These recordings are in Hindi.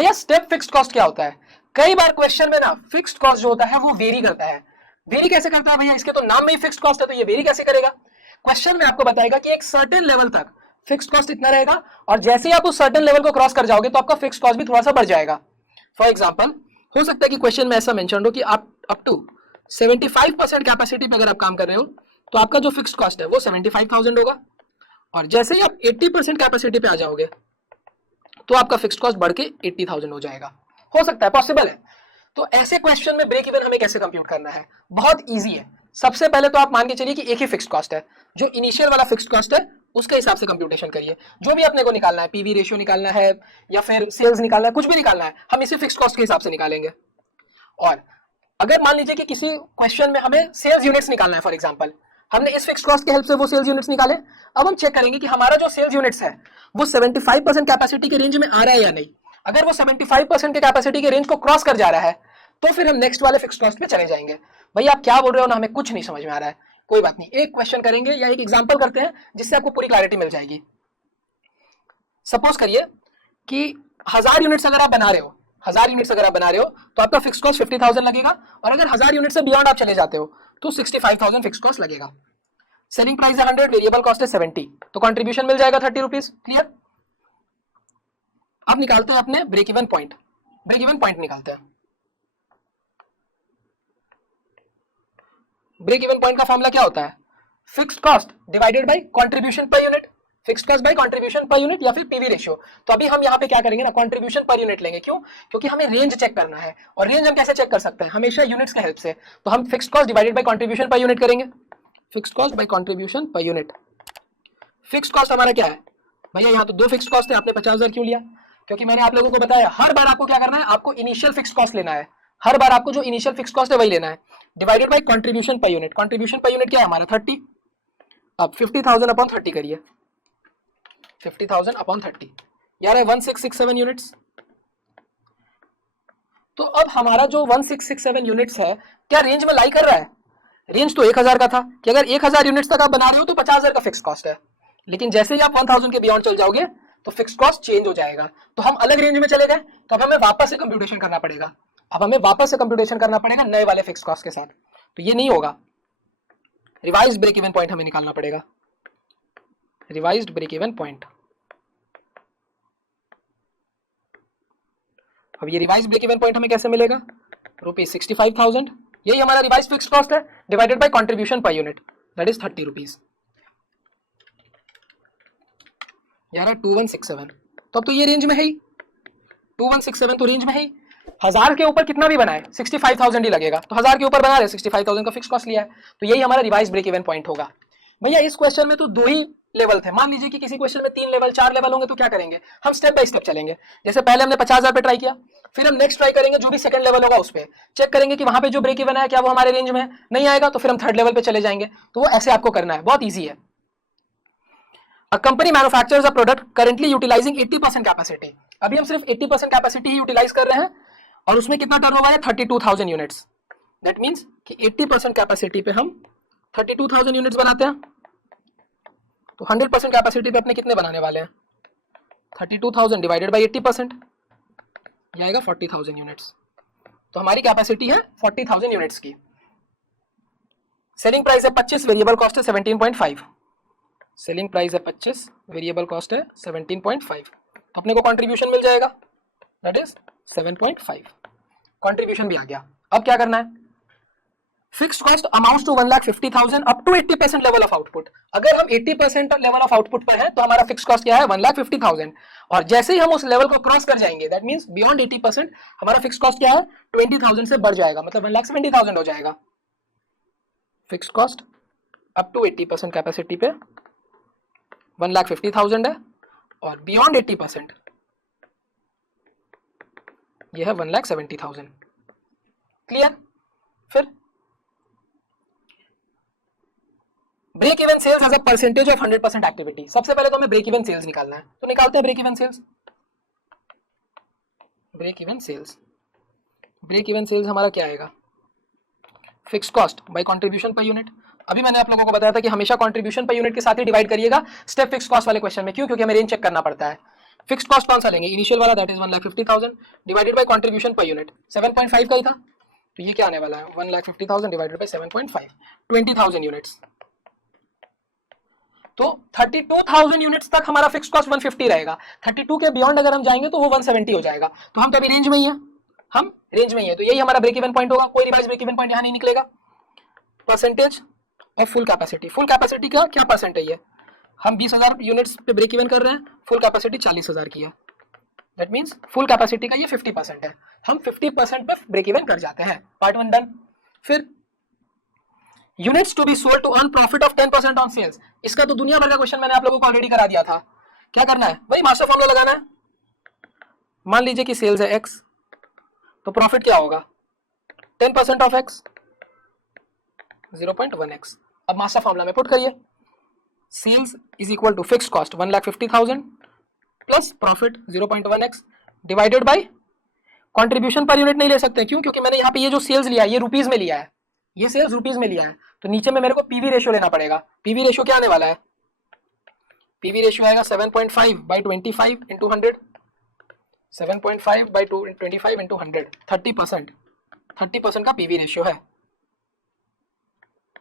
भैया स्टेप फिक्स्ड कॉस्ट क्या होता है? कई बार क्वेश्चन में ना फिक्स्ड कॉस्ट जो होता है वो वेरी करता है। वेरी कैसे करता है भैया? इसके तो नाम में ही फिक्स्ड कॉस्ट है, तो ये वेरी कैसे करेगा? क्वेश्चन में आपको बताएगा कि एक सर्टेन लेवल तक फिक्स्ड कॉस्ट इतना रहेगा, और जैसे ही आप उस सर्टेन लेवल को क्रॉस कर जाओगे तो आपका फिक्स्ड कॉस्ट भी थोड़ा सा बढ़ जाएगा। फॉर एग्जांपल, हो सकता है कि क्वेश्चन में ऐसा मेंशन हो कि आप अप टू 75% कैपेसिटी पे अगर आप काम कर रहे हो तो आपका जो फिक्स्ड कॉस्ट है वो 75,000 होगा, और जैसे ही आप 80% कैपेसिटी पे आ जाओगे तो आपका फिक्स्ड कॉस्ट बढ़ के 80,000 हो जाएगा। हो सकता है, पॉसिबल है। तो ऐसे क्वेश्चन में ब्रेक इवन हमें कैसे कंप्यूट करना है? बहुत इजी है। सबसे पहले तो आप मान के चलिए कि एक ही फिक्स्ड कॉस्ट है, जो इनिशियल वाला फिक्स्ड कॉस्ट है उसके हिसाब से कंप्यूटेशन करिए। जो भी अपने को निकालना है, पीवी रेशियो निकालना है या फिर सेल्स निकालना है, कुछ भी निकालना है, हम इसी फिक्स्ड कॉस्ट के हिसाब से निकालेंगे। और अगर मान लीजिए कि किसी क्वेश्चन में हमें सेल्स यूनिट्स निकालना है, फॉर एग्जांपल, हमने इस फिक्स्ड कॉस्ट की हेल्प से वो सेल्स यूनिट्स निकाले। अब हम चेक करेंगे कि हमारा जो सेल्स यूनिट्स है वो 75% कैपेसिटी के रेंज में आ रहा है या नहीं। अगर वो 75% के कैपेसिटी के रेंज को क्रॉस कर जा रहा है तो फिर हम नेक्स्ट वाले फिक्स्ड कॉस्ट पे चले जाएंगे। भैया आप क्या बोल रहे हो ना, हमें कुछ नहीं समझ में आ रहा है। कोई बात नहीं, एक क्वेश्चन करेंगे या एक एग्जांपल करते हैं जिससे आपको पूरी क्लैरिटी मिल जाएगी। सपोज करिए कि 1000 यूनिट्स अगर आप बना रहे हो, 1000 यूनिट्स अगर आप बना रहे हो तो आपका फिक्स कॉस्ट 50,000 लगेगा, और अगर 1000 यूनिट से बियॉन्ड आप चले जाते हो तो 65,000 फिक्स कॉस्ट लगेगा। सेलिंग प्राइस है 100, वेरिएबल कॉस्ट है 70, तो कंट्रीब्यूशन मिल जाएगा 30 रुपीज। क्लियर? अब निकालते हैं अपने break even point. Break even point निकालते हैं। ब्रेक इवन पॉइंट का फॉर्मूला क्या होता है? Fixed cost divided by contribution per unit. Fixed cost by contribution per unit या फिर पीवी रेशियो। तो अभी हम यहाँ पे क्या करेंगे ना, कंट्रीब्यूशन पर यूनिट लेंगे। क्यों? क्योंकि हमें रेंज चेक करना है, और रेंज हम कैसे चेक कर सकते हैं? हमेशा यूनिट्स की हेल्प से। तो हम fixed cost divided by contribution per unit करेंगे। Fixed cost by contribution per unit. Fixed cost हमारा क्या है भैया? यहाँ तो दो फिक्स्ड कॉस्ट है, आपने 50,000 क्यों लिया? क्योंकि मैंने आप लोगों को बताया हर बार आपको क्या करना है, आपको इनिशियल फिक्स्ड कॉस्ट लेना है। हर बार आपको जो इनिशियल फिक्स्ड कॉस्ट है वही लेना है, divided by contribution per unit. Contribution per unit क्या है हमारा? 30। अब 50,000 अपॉन 30 करिए। 50,000 अपॉन 30 यार है 1667 यूनिट्स। तो अब हमारा जो 1667 यूनिट्स है क्या रेंज में लाई कर रहा है? रेंज तो 1000 का था कि अगर 1000 यूनिट्स तक आप बना रहे हो तो 50,000 का फिक्स कॉस्ट है, लेकिन जैसे ही आप 1000 के बियॉन्ड चल जाओगे तो फिक्स कॉस्ट चेंज हो जाएगा। तो हम अलग रेंज में चले गए, तो अब हमें वापस से कंप्यूटेशन करना पड़ेगा। अब हमें वापस से कंप्यूटेशन करना पड़ेगा नए वाले फिक्स कॉस्ट के साथ। तो ये नहीं होगा, रिवाइज ब्रेक इवन पॉइंट हमें निकालना पड़ेगा। Revised break even point. अब ये रिवाइज ब्रेक इवन पॉइंट हमें कैसे मिलेगा? ₹65,000, यही हमारा रिवाइज फिक्स कॉस्ट है, divided by contribution per unit, that is 30 rupees. यार 2167, तो अब तो ये रेंज में है ही। 2167 तो रेंज में है ही। 1000 के ऊपर कितना भी बनाए 65,000 ही लगेगा, तो 1000 के ऊपर बना रहे 65,000 का फिक्स कॉस्ट लिया है, तो यही हमारा रिवाइज ब्रेक इवन पॉइंट होगा। भैया इस क्वेश्चन में तो दो ही लेवल थे। मान लीजिए कि किसी क्वेश्चन में 3 लेवल 4 लेवल होंगे, तो क्या करेंगे हम? स्टेप बाय स्टेप चलेंगे। जैसे पहले हमने 50,000 पे ट्राई किया, फिर हम नेक्स्ट ट्राई करेंगे जो भी सेकंड लेवल होगा उस पर चेक करेंगे कि वहां पे जो ब्रेक इवन है क्या वो हमारे रेंज में नहीं आएगा, तो फिर हम थर्ड लेवल पे चले जाएंगे। तो वो ऐसे आपको करना है, बहुत ईजी है। A company manufactures a product currently utilizing 80% capacity. अभी हम सिर्फ 80% कैपेसिटी ही यूटिलाइज कर रहे हैं, और उसमें कितना टर्नओवर है? 32,000 यूनिट्स। दैट मींस कि 80% कैपेसिटी पे हम 32,000 यूनिट्स बनाते हैं। तो 100% कैपेसिटी पे अपने कितने बनाने वाले हैं? 32,000 डिवाइडेड बाय 80%, ये आएगा 40,000 यूनिट्स। तो हमारी कैपेसिटी है 40,000 यूनिट्स की। सेलिंग प्राइस है 25, वेरिएबल कॉस्ट है 17.5। सेलिंग प्राइस है 25, वेरिएबल कॉस्ट है 17.5, तो अपने को कंट्रीब्यूशन मिल जाएगा, दैट इज 7.5। कंट्रीब्यूशन भी आ गया। अब क्या करना है? Fixed cost amounts to 1,50,000 up to 80% level of output. अगर हम 80% लेवल ऑफ आउटपुट पर है तो हमारा फिक्स्ड कॉस्ट क्या है? 1,50,000, और जैसे ही हम उस लेवल को क्रॉस कर जाएंगे, दैट मींस बियॉन्ड 80%, हमारा फिक्स्ड कॉस्ट क्या है? 20,000 से बढ़ जाएगा, मतलब 1,70,000 हो जाएगा। Fixed cost up to 80% capacity पे 1,50,000 है, और बियॉन्ड 80% ये है 1,70,000। क्लियर? फिर break even sales as a percentage of 100% activity. सबसे पहले तो हमें ब्रेक इवन सेल्स निकालना है, तो निकालते हैं break even sales. Break even sales, break even sales हमारा क्या आएगा? Fixed cost by contribution per unit. अभी मैंने आप लोगों को बताया था कि हमेशा कंट्रीब्यूशन पर यूनिट के साथ ही डिवाइड करिएगा स्टेप फिक्स कॉस्ट वाले क्वेश्चन में। क्यों? क्योंकि हमें रेंज चेक करना पड़ता है। फिक्स्ड कॉस्ट कौन सा लेंगे, इनिशियल वाला, that is 1,50,000 divided by contribution per unit 7.5 का ही था, तो ये क्या आने वाला है 1,50,000 डिवाइडेड बाय 7.5, 20,000 यूनिट्स। तो 32,000 यूनिट्स तक हमारा फिक्स्ड कॉस्ट 150 रहेगा, 32 के बियॉन्ड अगर हम जाएंगे तो वो 170 हो जाएगा। तो हम तो अभी रेंज में ही है, हम रेंज में ही है, तो यही हमारा ब्रेक इवन पॉइंट होगा, कोई रिवाइज ब्रेक इवन पॉइंट यहाँ नहीं निकलेगा। Percentage of full capacity, full capacity का क्या परसेंटेज है, हम 20,000 यूनिट्स पे ब्रेक इवन कर रहे हैं, फुल कैपेसिटी 40,000 की है, दैट मींस फुल कैपेसिटी का ये 50% है, हम 50% पे ब्रेक इवन कर जाते हैं। Part 1 done. फिर units to be sold to earn profit of 10% on sales, इसका तो दुनिया भर का क्वेश्चन मैंने आप लोगों को ऑलरेडी करा दिया था। क्या करना है भाई, मास्टर फॉर्मूला लगाना है। मान लीजिए कि सेल्स है x, तो प्रॉफिट क्या होगा 10% ऑफ x 0.1x। अब मास्टर फॉर्मूला में पुट करिए, sales is equal to fixed cost 1,50,000 plus profit 0.1x divided by contribution per unit नहीं ले सकते, क्यों, क्योंकि मैंने यहाँ पे ये जो सेल्स लिया है ये रुपीज में लिया है, ये सेल्स रुपीज में लिया है, तो नीचे में मेरे को पीवी रेशियो लेना पड़ेगा। पीवी रेशियो क्या आने वाला है, पीवी रेशियो आएगा 7.5 बाई 25 इंटू 100, 7.5 बाई 25 इंटू 100, 30% का पीवी रेशियो है,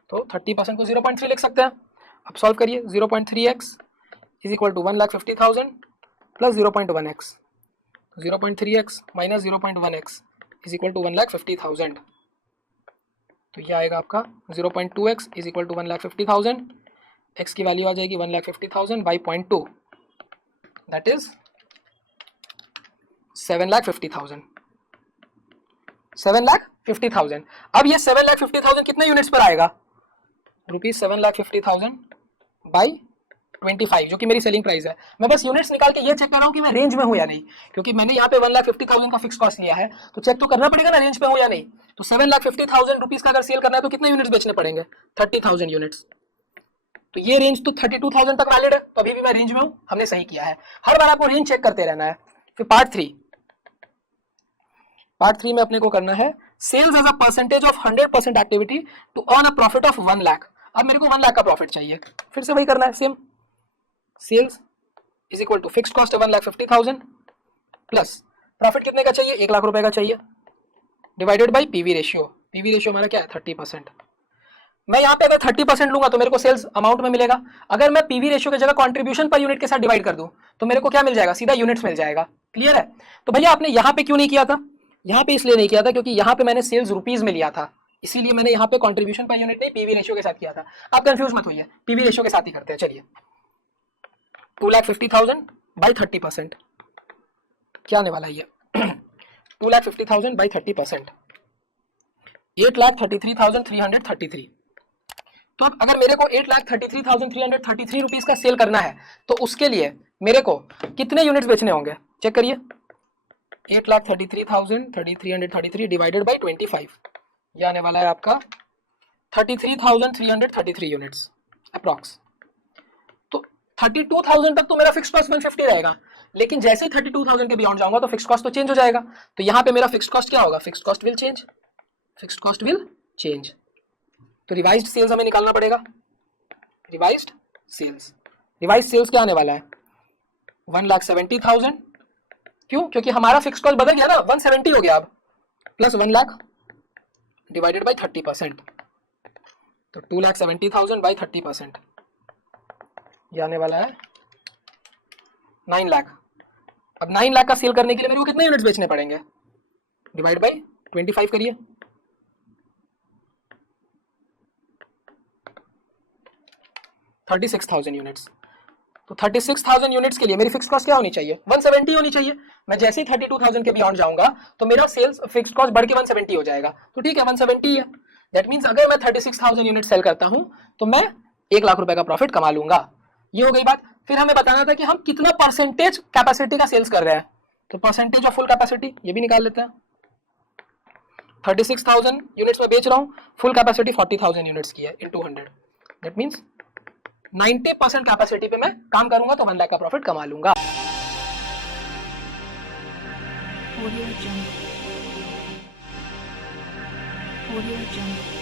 तो 30% को 0.3 लिख सकते हैं। अब सॉल्व करिए, 0.3x is equal to 1,50,000 plus 0.1x, 0.3x minus 0.1x is equal to 1,50,000, तो ये आएगा आपका 0.2x is equal to 1,50,000, x की वैल्यू आ जाएगी 1,50,000 बाई 0.2, दैट इज 7,50,000, 7,50,000। अब ये 7,50,000 कितने यूनिट्स पर आएगा, रुपीज 7,50,000 बाई 25, जो कि मेरी सेलिंग प्राइस है। मैं बस यूनिट्स निकाल के ये चेक कर रहा हूँ कि मैं रेंज में हूँ या नहीं, क्योंकि मैंने यहाँ पे 1,50,000 का फिक्स कॉस्ट लिया है, तो चेक तो करना पड़ेगा ना रेंज पे हूँ या नहीं। तो 7,50,000 रुपीज का अगर सेल करना है तो कितने यूनिट्स बेचने पड़ेंगे, 30,000 यूनिट्स। तो ये रेंज तो 32,000 तक वैलिड है, तो अभी भी मैं रेंज में हूँ, हमने सही किया है। हर बार आपको रेंज चेक करते रहना है। फिर पार्ट 3 में अपने को करना है sales as a percentage of 100% activity to earn a profit of 1 lakh. अब मेरे को 1 लाख का प्रॉफिट चाहिए, फिर से वही करना है same, sales is equal to fixed cost 1,50,000 plus profit कितने का चाहिए, 1 लाख रुपए का चाहिए, divided by PV ratio. PV ratio हमारा क्या है 30%। मैं यहाँ पे अगर 30% लूंगा तो मेरे को सेल्स अमाउंट में मिलेगा, अगर मैं पीवी रेशियो की जगह कंट्रीब्यूशन पर यूनिट के साथ डिवाइड कर दूं तो मेरे को क्या मिल जाएगा, सीधा यूनिट्स मिल जाएगा। क्लियर है। तो भैया आपने यहाँ पे क्यों नहीं किया था, यहाँ पे इसलिए नहीं किया था क्योंकि यहाँ पे मैंने सेल्स रुपीज में लिया था, इसीलिए मैंने यहाँ पे कंट्रीब्यूशन पर यूनिट नहीं पीवी रेशियो के साथ किया था। आप कंफ्यूज मत होइए, पीवी रेशियो के साथ ही करते हैं। चलिए 2,50,000 बाई 30% क्या आने वाला है ये 2,50,000 बाई 30%, 8,33,333। तो अब अगर मेरे को 8,33,333 रुपीज का सेल करना है तो उसके लिए मेरे को कितने यूनिट्स बेचने होंगे, चेक करिए। 8,33,333 डिवाइडेड बाई 25, ये आने वाला है आपका 33,333 यूनिट्स अप्रॉक्स। तो 32,000 तक तो मेरा फिक्स कॉस्ट 150 रहेगा, लेकिन जैसे ही 32,000 के बियॉन्ड जाऊंगा तो फिक्स कॉस्ट तो चेंज हो जाएगा। तो यहाँ पे मेरा फिक्स कॉस्ट क्या होगा, fix cost will change, fixed cost will change. तो रिवाइज्ड सेल्स हमें निकालना पड़ेगा, रिवाइज्ड सेल्स। रिवाइज्ड सेल्स क्या आने वाला है 1,70,000, क्यों, क्योंकि हमारा फिक्स्ड कॉस्ट बदल गया ना, 170 हो गया अब, प्लस 1 लाख डिवाइडेड बाई 30%, तो 2,70,000 बाई 30%, ये आने वाला है 9 लाख। अब 9 लाख का सेल करने के लिए मेरे को कितने यूनिट्स बेचने पड़ेंगे, डिवाइड बाई 25 करिए, 36,000 यूनिट्स। तो 36,000 यूनिट्स के लिए मेरी फिक्स कॉस्ट क्या होनी चाहिए, 170 होनी चाहिए। मैं जैसे ही 32,000 के बियॉन्ड जाऊंगा तो मेरा सेल्स फिक्स कॉस्ट बढ़ के 170 हो जाएगा, तो ठीक है 170 है। दैट मींस अगर मैं 36,000 यूनिट सेल करता हूं तो मैं 1 लाख रुपए का प्रॉफिट कमा लूंगा। ये हो गई बात। फिर हमें बताना था कि हम कितना परसेंटेज कैपेसिटी का सेल्स कर रहे हैं, तो परसेंटेज ऑफ फुल कैपेसिटी ये भी निकाल लेते हैं। 36,000 यूनिट्स में बेच रहा हूं, फुल कैपेसिटी 40,000 यूनिट्स की है इनटू 100, दैट मींस 90% कैपेसिटी पे मैं काम करूंगा तो 1 लाख का प्रॉफिट कमा लूंगा। Audio Jungle.